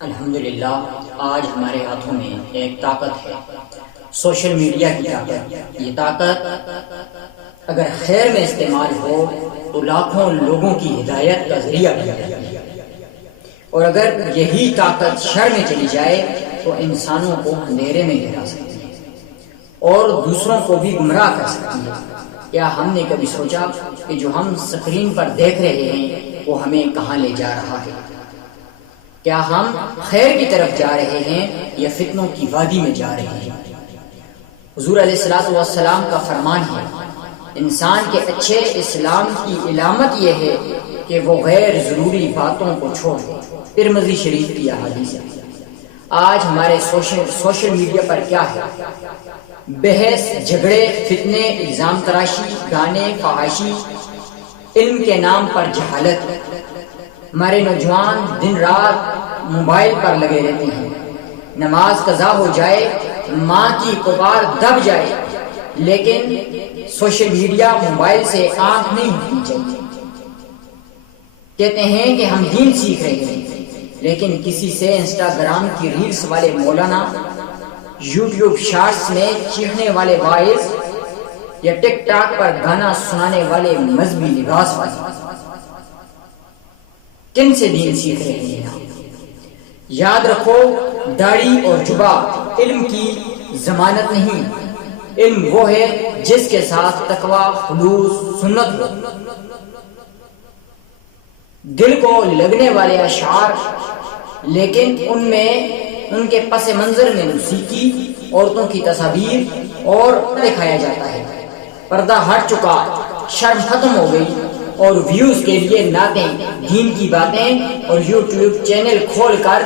الحمدللہ آج ہمارے ہاتھوں میں ایک طاقت ہے، سوشل میڈیا کی طاقت۔ یہ طاقت اگر خیر میں استعمال ہو تو لاکھوں لوگوں کی ہدایت کا ذریعہ بن جاتی ہے، اور اگر یہی طاقت شر میں چلی جائے تو انسانوں کو اندھیرے میں گرا سکتی ہے اور دوسروں کو بھی گمراہ کر سکتی ہے۔ کیا ہم نے کبھی سوچا کہ جو ہم اسکرین پر دیکھ رہے ہیں وہ ہمیں کہاں لے جا رہا ہے؟ کیا ہم خیر کی طرف جا رہے ہیں یا فتنوں کی وادی میں جا رہے ہیں؟ حضور علیہ الصلوۃ والسلام کا فرمان ہے، انسان کے اچھے اسلام کی علامت یہ ہے کہ وہ غیر ضروری باتوں کو چھوڑ دے۔ ترمذی شریف کی حدیث ہے۔ آج ہمارے سوشل میڈیا پر کیا ہے؟ بحث، جھگڑے، فتنے، الزام تراشی، گانے، فحاشی، علم کے نام پر جہالت۔ ہمارے نوجوان دن رات موبائل پر لگے رہتے ہیں، نماز قضا ہو جائے، ماں کی پکار دب جائے، لیکن سوشل میڈیا موبائل سے آنکھ نہیں ہٹنی چاہیے۔ کہتے ہیں کہ ہم دین سیکھ رہے ہیں، لیکن کسی سے انسٹاگرام کی ریلز والے مولانا، یوٹیوب شارٹس میں چیخنے والے وائز یا ٹک ٹاک پر گانا سنانے والے مذہبی لباس والے، کن سے دین سیکھ رہے ہیں؟ یاد رکھو، داڑھی اور جبہ علم کی ضمانت نہیں۔ علم وہ ہے جس کے ساتھ تقوی، خلوص، سنت ہو۔ دل کو لگنے والے اشعار، لیکن ان میں ان کے پس منظر میں موسیقی، عورتوں کی تصاویر اور دکھایا جاتا ہے۔ پردہ ہٹ چکا، شرم ختم ہو گئی، اور ویوز کے لیے نعتیں، دین کی باتیں اور یوٹیوب چینل کھول کر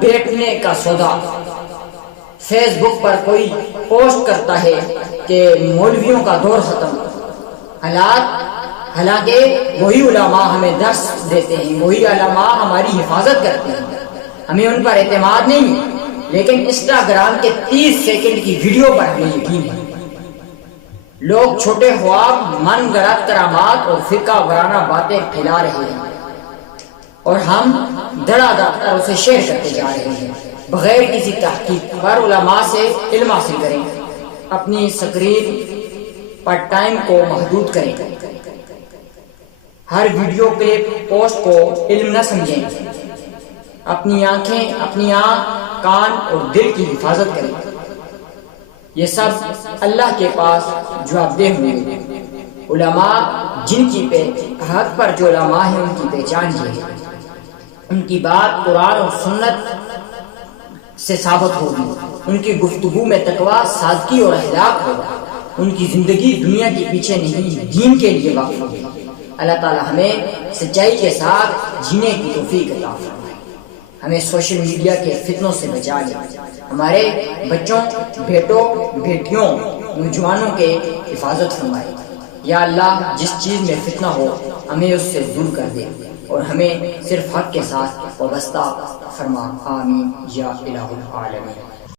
بیٹھنے کا سودا۔ فیس بک پر کوئی پوسٹ کرتا ہے کہ مولویوں کا دور ختم، حالانکہ وہی علماء ہمیں درس دیتے ہیں، وہی علماء ہماری حفاظت کرتے ہیں، ہمیں ان پر اعتماد نہیں، لیکن انسٹاگرام کے 30 سیکنڈ کی ویڈیو پر ہمیں یقین ہے۔ لوگ چھوٹے خواب، من گڑت کرامات اور فرقہ وارانہ باتیں پھیلا رہے ہیں، اور ہم دڑا دڑ اسے شیئر کرتے جا رہے ہیں بغیر کسی تحقیق۔ پر علماء سے علم حاصل کریں، اپنی اسکرین پر ٹائم کو محدود کریں، ہر ویڈیو کلپ پوسٹ کو علم نہ سمجھیں، اپنی آنکھیں، اپنی آنکھ، کان اور دل کی حفاظت کریں۔ یہ سب اللہ کے پاس جواب دہ ہوئے۔ علماء جن کی حق پر جو علماء ہیں ان کی پہچان یہ ہے، ان کی بات قرآن اور سنت سے ثابت ہوگی، ان کی گفتگو میں تقوی، صادقی اور اخلاق ہوگا، ان کی زندگی دنیا کے پیچھے نہیں دین کے لیے وقف ہوگی۔ اللہ تعالی ہمیں سچائی کے ساتھ جینے کی توفیق عطا فرمائے، ہمیں سوشل میڈیا کے فتنوں سے بچا لے، ہمارے بچوں، بیٹوں، بیٹیوں، نوجوانوں کے حفاظت فرمائے۔ یا اللہ، جس چیز میں فتنہ ہو ہمیں اس سے دور کر دے اور ہمیں صرف حق کے ساتھ وابستہ فرما۔ آمین یا الہ العالمین۔